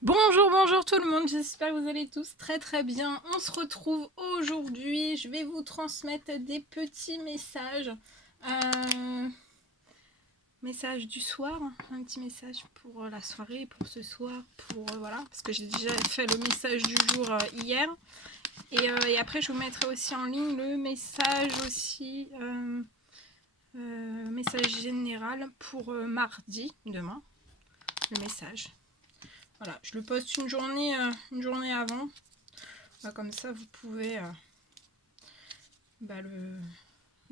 Bonjour, bonjour tout le monde, j'espère que vous allez tous très bien. On se retrouve aujourd'hui, je vais vous transmettre des petits messages. Message du soir, un petit message pour la soirée, pour ce soir, pour voilà, parce que j'ai déjà fait le message du jour hier. Et après je vous mettrai aussi en ligne le message aussi, message général pour mardi, demain, le message. Voilà, je le poste une journée avant. Comme ça, vous pouvez le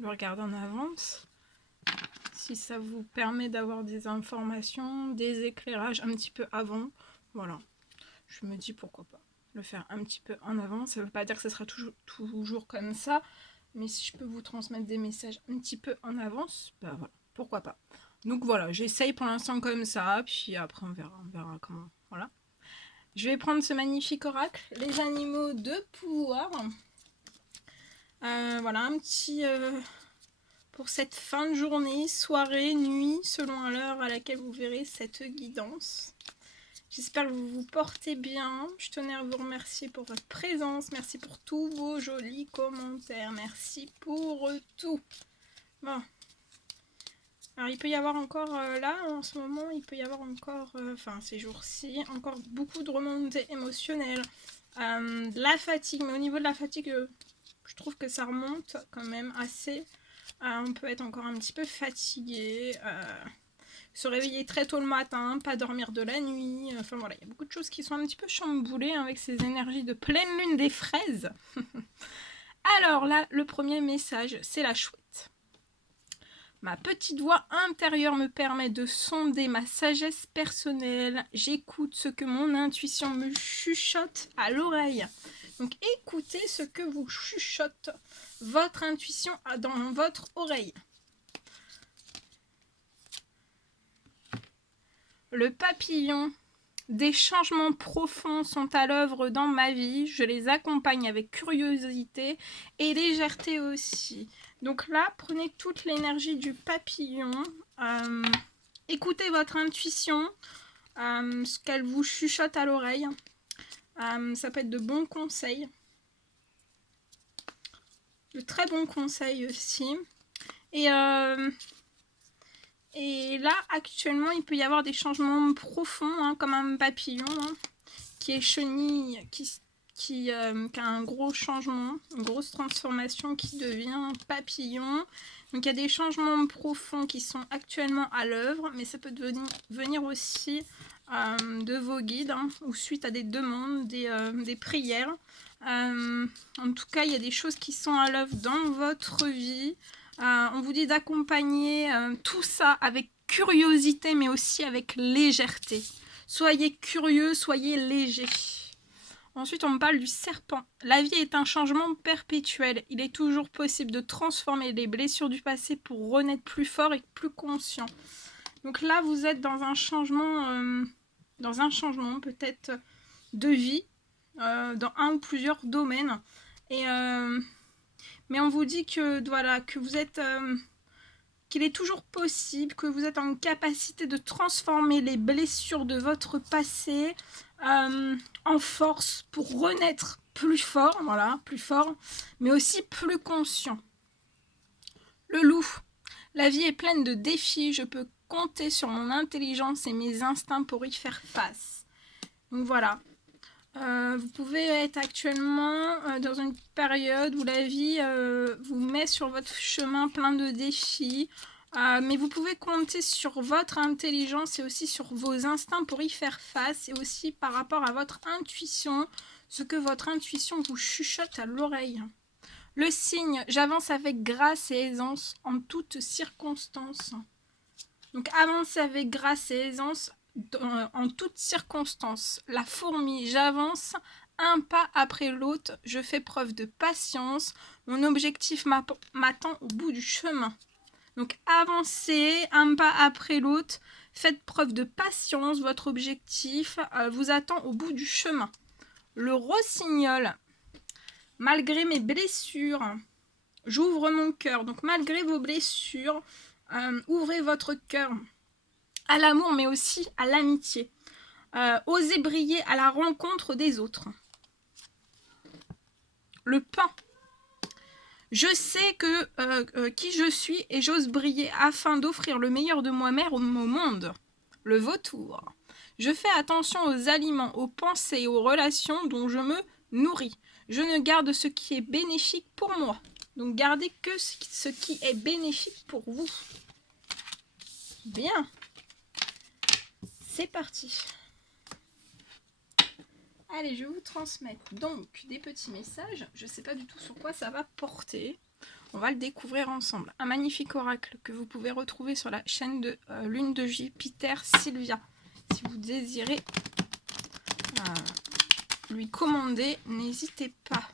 regarder en avance. Si ça vous permet d'avoir des informations, des éclairages un petit peu avant, voilà. Je me dis pourquoi pas le faire un petit peu en avance. Ça ne veut pas dire que ce sera toujours comme ça, mais si je peux vous transmettre des messages un petit peu en avance, bah voilà, pourquoi pas. Donc voilà, j'essaye pour l'instant comme ça, puis après on verra comment. Voilà. Je vais prendre ce magnifique oracle, les animaux de pouvoir. Voilà, un petit pour cette fin de journée, soirée, nuit, selon l'heure à laquelle vous verrez cette guidance. J'espère que vous vous portez bien. Je tenais à vous remercier pour votre présence. Merci pour tous vos jolis commentaires. Merci pour tout. Bon. Alors, il peut y avoir encore, là, en ce moment, il peut y avoir encore, ces jours-ci, encore beaucoup de remontées émotionnelles. De la fatigue. Mais au niveau de la fatigue, je trouve que ça remonte quand même assez. On peut être encore un petit peu fatigué, se réveiller très tôt le matin, pas dormir de la nuit. Enfin voilà, il y a beaucoup de choses qui sont un petit peu chamboulées avec ces énergies de pleine lune des fraises. Alors là, le premier message, c'est la chouette. Ma petite voix intérieure me permet de sonder ma sagesse personnelle. J'écoute ce que mon intuition me chuchote à l'oreille. Donc écoutez ce que vous chuchote votre intuition dans votre oreille. Le papillon. Des changements profonds sont à l'œuvre dans ma vie. Je les accompagne avec curiosité et légèreté aussi. Donc là, prenez toute l'énergie du papillon. Écoutez votre intuition, ce qu'elle vous chuchote à l'oreille. Ça peut être de bons conseils. De très bons conseils aussi. Et là, actuellement, il peut y avoir des changements profonds, comme un papillon, qui est chenille, qui a un gros changement, une grosse transformation qui devient papillon. Donc il y a des changements profonds qui sont actuellement à l'œuvre, mais ça peut venir aussi de vos guides, ou suite à des demandes, des prières. En tout cas, il y a des choses qui sont à l'œuvre dans votre vie. On vous dit d'accompagner tout ça avec curiosité, mais aussi avec légèreté. Soyez curieux, soyez léger. Ensuite, on me parle du serpent. La vie est un changement perpétuel. Il est toujours possible de transformer les blessures du passé pour renaître plus fort et plus conscient. Donc là, vous êtes dans un changement peut-être de vie, dans un ou plusieurs domaines. Mais on vous dit que voilà, que vous êtes qu'il est toujours possible, que vous êtes en capacité de transformer les blessures de votre passé en force pour renaître plus fort, voilà, plus fort, mais aussi plus conscient. Le loup. La vie est pleine de défis, je peux compter sur mon intelligence et mes instincts pour y faire face. Donc voilà. Vous pouvez être actuellement dans une période où la vie vous met sur votre chemin plein de défis, mais vous pouvez compter sur votre intelligence et aussi sur vos instincts pour y faire face, et aussi par rapport à votre intuition, ce que votre intuition vous chuchote à l'oreille. Le signe, j'avance avec grâce et aisance en toutes circonstances. Donc avancez avec grâce et aisance en toutes circonstances. La fourmi, j'avance un pas après l'autre, je fais preuve de patience, mon objectif m'attend au bout du chemin. Donc avancez un pas après l'autre, faites preuve de patience, votre objectif vous attend au bout du chemin. Le rossignol, malgré mes blessures, j'ouvre mon cœur. Donc malgré vos blessures, ouvrez votre cœur à l'amour, mais aussi à l'amitié. Osez briller à la rencontre des autres. Le pain. Je sais qui je suis et j'ose briller afin d'offrir le meilleur de moi-même au monde. Le vautour. Je fais attention aux aliments, aux pensées et aux relations dont je me nourris. Je ne garde ce qui est bénéfique pour moi. Donc gardez que ce qui est bénéfique pour vous. Bien. C'est parti. Allez, je vais vous transmettre donc des petits messages. Je ne sais pas du tout sur quoi ça va porter. On va le découvrir ensemble. Un magnifique oracle que vous pouvez retrouver sur la chaîne de Lune de Jupiter, Sylvia. Si vous désirez lui commander, n'hésitez pas.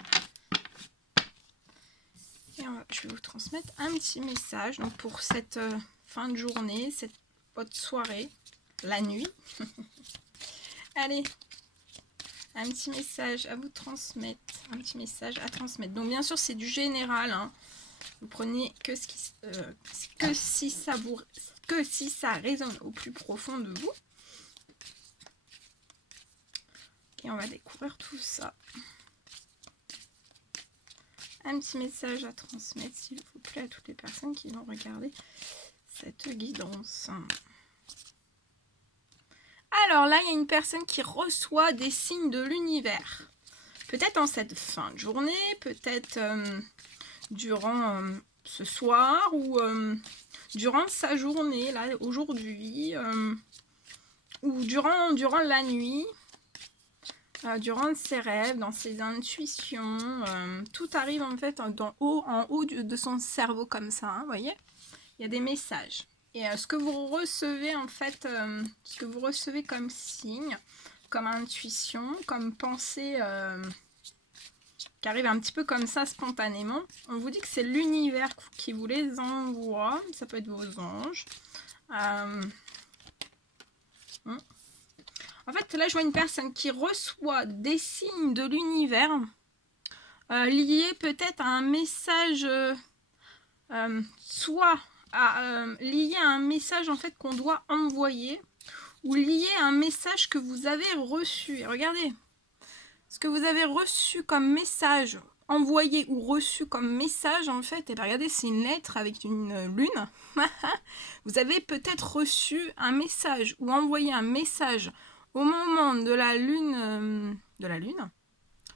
Et je vais vous transmettre un petit message donc pour cette fin de journée, cette haute soirée, la nuit. Allez, un petit message à vous transmettre, un petit message à transmettre. Donc bien sûr c'est du général, hein. Vous prenez que si ça résonne au plus profond de vous. Et on va découvrir tout ça. Un petit message à transmettre, s'il vous plaît, à toutes les personnes qui vont regarder cette guidance. Alors là, il y a une personne qui reçoit des signes de l'univers. Peut-être en cette fin de journée, peut-être durant ce soir ou durant sa journée, là, aujourd'hui, ou durant la nuit. Durant ses rêves, dans ses intuitions, tout arrive en fait en haut de son cerveau comme ça, hein, vous voyez. Il y a des messages. Et ce que vous recevez en fait, ce que vous recevez comme signe, comme intuition, comme pensée qui arrive un petit peu comme ça spontanément, on vous dit que c'est l'univers qui vous les envoie. Ça peut être vos anges. En fait, là, je vois une personne qui reçoit des signes de l'univers liés peut-être à un message, soit lié à un message en fait qu'on doit envoyer, ou lié à un message que vous avez reçu. Et regardez, ce que vous avez reçu comme message, envoyé ou reçu comme message, en fait, et bien regardez, c'est une lettre avec une lune. Vous avez peut-être reçu un message ou envoyé un message au moment de la lune,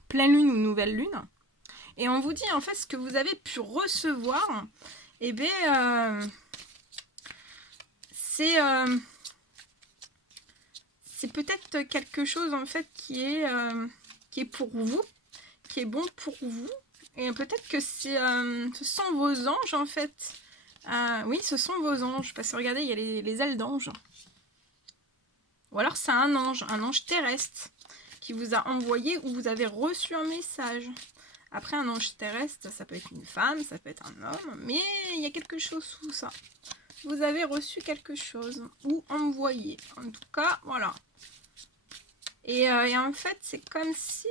pleine lune ou nouvelle lune, et on vous dit en fait ce que vous avez pu recevoir, et bien c'est peut-être quelque chose en fait qui est pour vous, qui est bon pour vous, et peut-être que ce sont vos anges en fait. Oui, ce sont vos anges, parce que regardez, il y a les ailes d'ange. Ou alors c'est un ange terrestre qui vous a envoyé ou vous avez reçu un message. Après, un ange terrestre, ça peut être une femme, ça peut être un homme, mais il y a quelque chose sous ça. Vous avez reçu quelque chose ou envoyé. En tout cas, voilà. Et en fait, c'est comme si...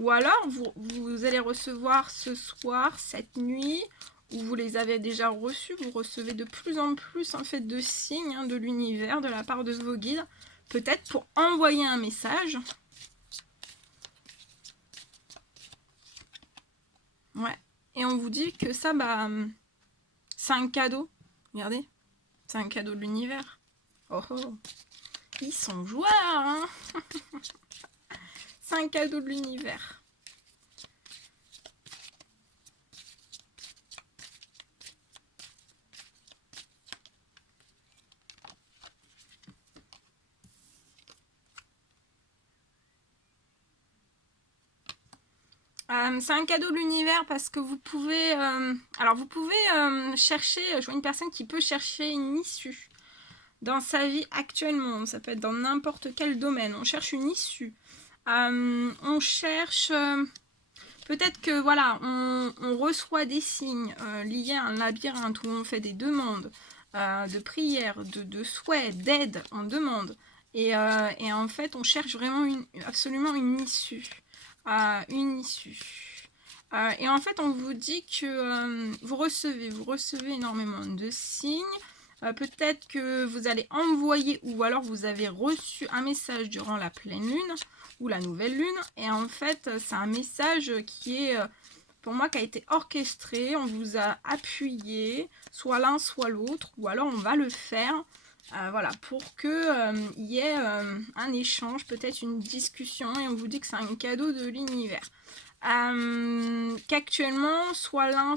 ou alors, vous allez recevoir ce soir, cette nuit, ou vous les avez déjà reçus, vous recevez de plus en plus en fait de signes de l'univers de la part de vos guides, peut-être pour envoyer un message. Ouais. Et on vous dit que ça, c'est un cadeau. Regardez, c'est un cadeau de l'univers. Oh oh, ils sont joueurs, hein. C'est un cadeau de l'univers. C'est un cadeau de l'univers parce que vous pouvez... alors vous pouvez chercher, je vois une personne qui peut chercher une issue dans sa vie actuellement. Ça peut être dans n'importe quel domaine. On cherche une issue. On cherche... peut-être que voilà, on reçoit des signes liés à un labyrinthe où on fait des demandes de prières, de souhaits, d'aide, on demande. Et en fait, on cherche vraiment absolument une issue. Une issue. Et en fait, on vous dit que vous recevez énormément de signes. Peut-être que vous allez envoyer ou alors vous avez reçu un message durant la pleine lune ou la nouvelle lune. Et en fait, c'est un message qui est, pour moi, qui a été orchestré. On vous a appuyé, soit l'un, soit l'autre, ou alors on va le faire. Voilà, pour qu'il y ait un échange, peut-être une discussion, et on vous dit que c'est un cadeau de l'univers. Qu'actuellement, soit l'un,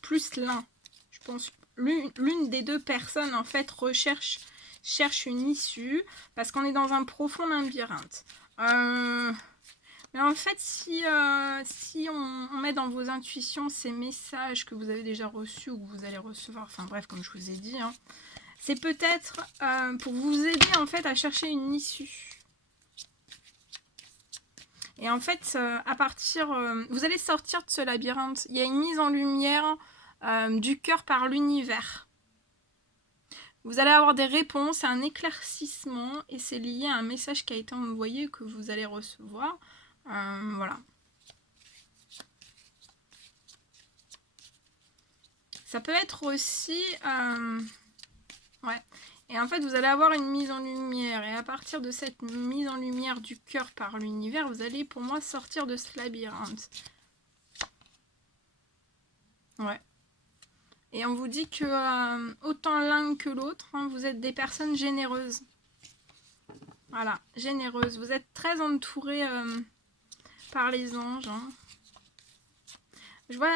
plus l'un, je pense, l'une des deux personnes, en fait, cherche une issue, parce qu'on est dans un profond labyrinthe. Mais en fait, si on met dans vos intuitions ces messages que vous avez déjà reçus ou que vous allez recevoir, enfin bref, comme je vous ai dit, hein, c'est peut-être pour vous aider en fait à chercher une issue. Et en fait, à partir, vous allez sortir de ce labyrinthe. Il y a une mise en lumière du cœur par l'univers. Vous allez avoir des réponses, un éclaircissement, et c'est lié à un message qui a été envoyé que vous allez recevoir. Voilà. Ça peut être aussi... ouais. Et en fait, vous allez avoir une mise en lumière. Et à partir de cette mise en lumière du cœur par l'univers, vous allez, pour moi, sortir de ce labyrinthe. Ouais. Et on vous dit que autant l'un que l'autre, hein, vous êtes des personnes généreuses. Voilà, généreuses. Vous êtes très entourés par les anges. Hein. Je vois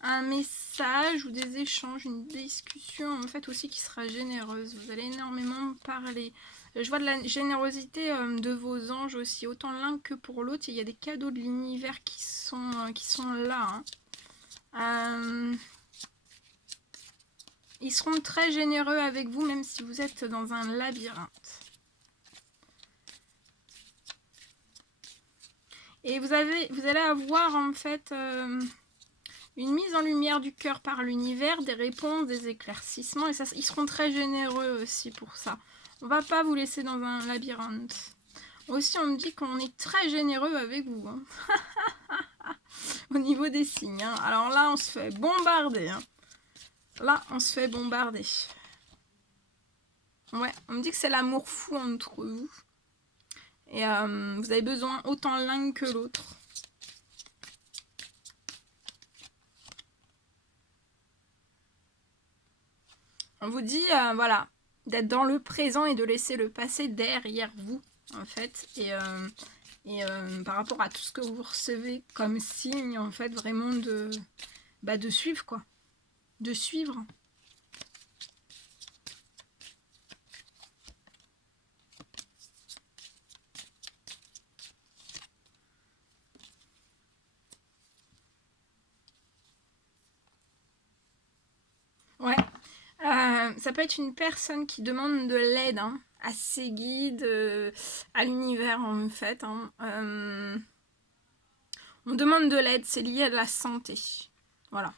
un message ou des échanges, une discussion en fait aussi qui sera généreuse. Vous allez énormément parler. Je vois de la générosité de vos anges aussi, autant l'un que pour l'autre. Il y a des cadeaux de l'univers qui sont là. Hein. Ils seront très généreux avec vous, même si vous êtes dans un labyrinthe. Et vous allez avoir en fait une mise en lumière du cœur par l'univers, des réponses, des éclaircissements. Et ça, ils seront très généreux aussi pour ça. On va pas vous laisser dans un labyrinthe. Aussi, on me dit qu'on est très généreux avec vous. Hein. Au niveau des signes. Hein. Alors là, on se fait bombarder. Hein. Là, on se fait bombarder. Ouais, on me dit que c'est l'amour fou entre vous. Et vous avez besoin autant l'un que l'autre. On vous dit, voilà, d'être dans le présent et de laisser le passé derrière vous, en fait. Et par rapport à tout ce que vous recevez comme signe, en fait, vraiment de suivre, quoi. De suivre. Ouais. Ça peut être une personne qui demande de l'aide hein, à ses guides, à l'univers en fait. Hein. On demande de l'aide, c'est lié à la santé. Voilà.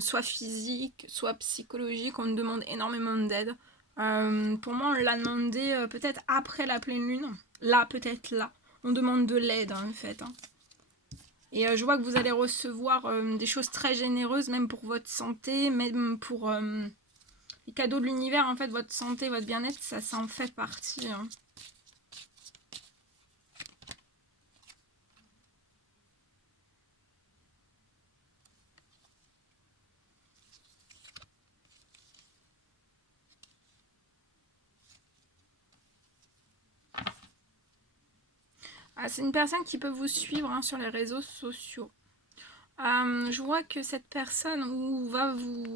Soit physique, soit psychologique, on demande énormément d'aide. Pour moi, on l'a demandé peut-être après la pleine lune. Là, peut-être là. On demande de l'aide en fait. Hein. Et je vois que vous allez recevoir des choses très généreuses, même pour votre santé, même pour les cadeaux de l'univers. En fait, votre santé, votre bien-être, ça en fait partie. Hein. Ah, c'est une personne qui peut vous suivre hein, sur les réseaux sociaux. Je vois que cette personne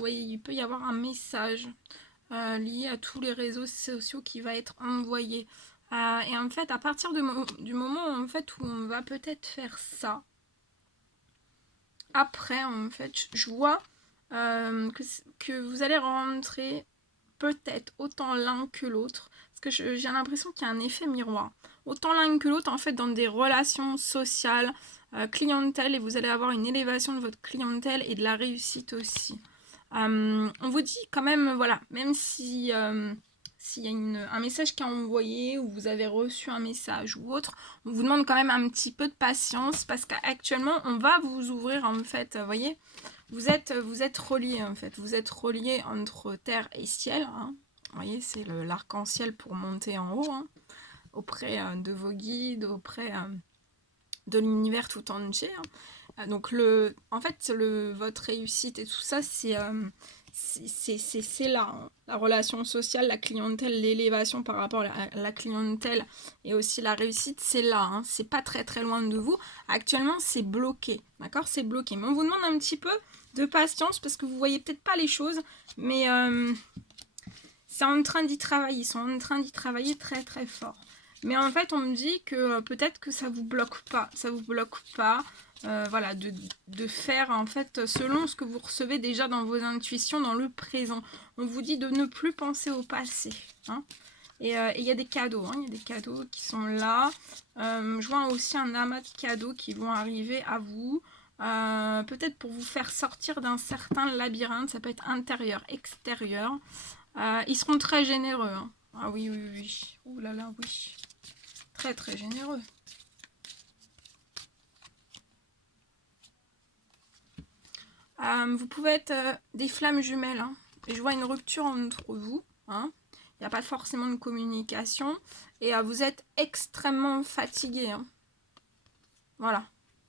il peut y avoir un message lié à tous les réseaux sociaux qui va être envoyé. Et en fait, à partir du moment en fait, où on va peut-être faire ça, après, en fait, je vois que vous allez rentrer peut-être autant l'un que l'autre. Parce que j'ai l'impression qu'il y a un effet miroir. Autant l'un que l'autre, en fait, dans des relations sociales, clientèle, et vous allez avoir une élévation de votre clientèle et de la réussite aussi. On vous dit quand même, voilà, même si s'il y a un message qui est envoyé ou vous avez reçu un message ou autre, on vous demande quand même un petit peu de patience parce qu'actuellement, on va vous ouvrir en fait, vous voyez, Vous êtes reliés en fait. Vous êtes reliés entre terre et ciel. Hein. Vous voyez, c'est l'arc-en-ciel pour monter en haut. Hein, auprès de vos guides, auprès de l'univers tout entier. Hein. Donc en fait, votre réussite et tout ça, c'est là. Hein. La relation sociale, la clientèle, l'élévation par rapport à la clientèle et aussi la réussite, c'est là. Hein. C'est pas très très loin de vous. Actuellement, c'est bloqué. D'accord? C'est bloqué. Mais on vous demande un petit peu de patience parce que vous voyez peut-être pas les choses. Mais c'est en train d'y travailler. Ils sont en train d'y travailler très très fort. Mais en fait, on me dit que peut-être que ça vous bloque pas. Ça vous bloque pas. Voilà, de faire en fait selon ce que vous recevez déjà dans vos intuitions dans le présent. On vous dit de ne plus penser au passé. Hein. Et il y a des cadeaux, hein, il y a des cadeaux qui sont là. Je vois aussi un amas de cadeaux qui vont arriver à vous. Peut-être pour vous faire sortir d'un certain labyrinthe. Ça peut être intérieur, extérieur. Ils seront très généreux. Hein. Ah oui, oui, oui. Ouh là là, oui. Très, très généreux. Vous pouvez être des flammes jumelles. Hein. Et je vois une rupture entre vous. Hein. Il n'y a pas forcément de communication. Et vous êtes extrêmement fatigué. Hein. Voilà.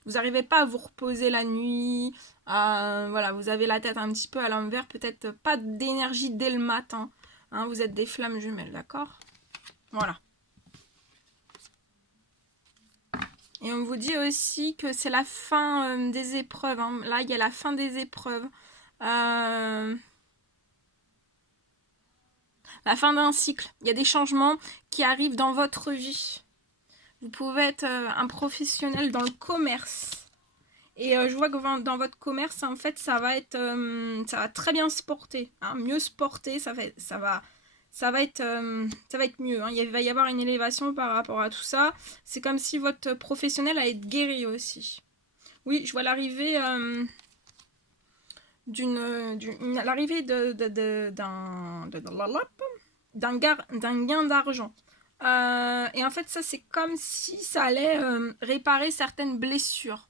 Vous n'arrivez pas à vous reposer la nuit. Voilà, vous avez la tête un petit peu à l'envers. Peut-être pas d'énergie dès le matin. Hein. Vous êtes des flammes jumelles, d'accord? Voilà. Et on vous dit aussi que c'est la fin des épreuves. Hein. Là, il y a la fin des épreuves. La fin d'un cycle. Il y a des changements qui arrivent dans votre vie. Vous pouvez être un professionnel dans le commerce. Et je vois que dans votre commerce, en fait, ça va très bien se porter. Hein. Mieux se porter, ça va être mieux. Hein. Il va y avoir une élévation par rapport à tout ça. C'est comme si votre professionnel allait être guéri aussi. Oui, je vois l'arrivée d'un gain d'argent. Et en fait, ça, c'est comme si ça allait réparer certaines blessures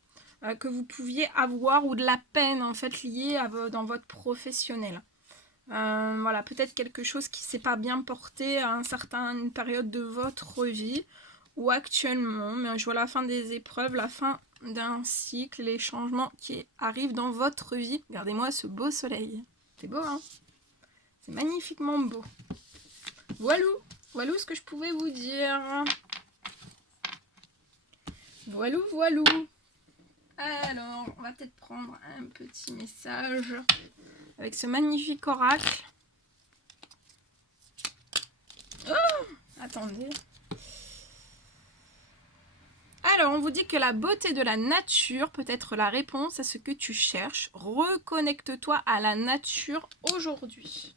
que vous pouviez avoir ou de la peine, en fait, liée dans votre professionnel. Voilà, peut-être quelque chose qui ne s'est pas bien porté à une période de votre vie ou actuellement, mais je vois la fin des épreuves, la fin d'un cycle, les changements qui arrivent dans votre vie. Regardez-moi ce beau soleil. C'est beau, hein? C'est magnifiquement beau. Voilà ce que je pouvais vous dire. Voilà. Alors, on va peut-être prendre un petit message avec ce magnifique oracle. Oh, attendez. Alors, on vous dit que la beauté de la nature peut être la réponse à ce que tu cherches. Reconnecte-toi à la nature aujourd'hui.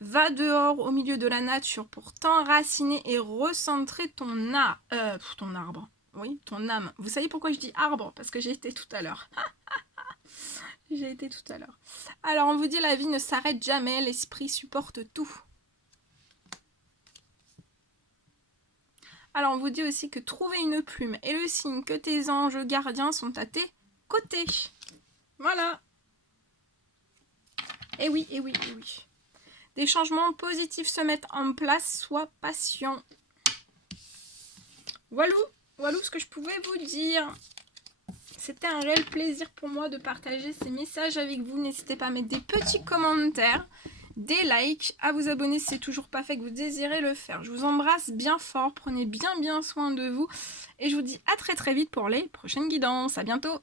Va dehors au milieu de la nature pour t'enraciner et recentrer ton arbre. Oui, ton âme. Vous savez pourquoi je dis arbre? Parce que j'ai été tout à l'heure. Alors, on vous dit la vie ne s'arrête jamais, l'esprit supporte tout. Alors, on vous dit aussi que trouver une plume est le signe que tes anges gardiens sont à tes côtés. Voilà. Et oui. Des changements positifs se mettent en place, sois patient. Voilà ce que je pouvais vous dire. C'était un réel plaisir pour moi de partager ces messages avec vous. N'hésitez pas à mettre des petits commentaires, des likes, à vous abonner si c'est toujours pas fait, que vous désirez le faire. Je vous embrasse bien fort, prenez bien soin de vous. Et je vous dis à très vite pour les prochaines guidances. À bientôt.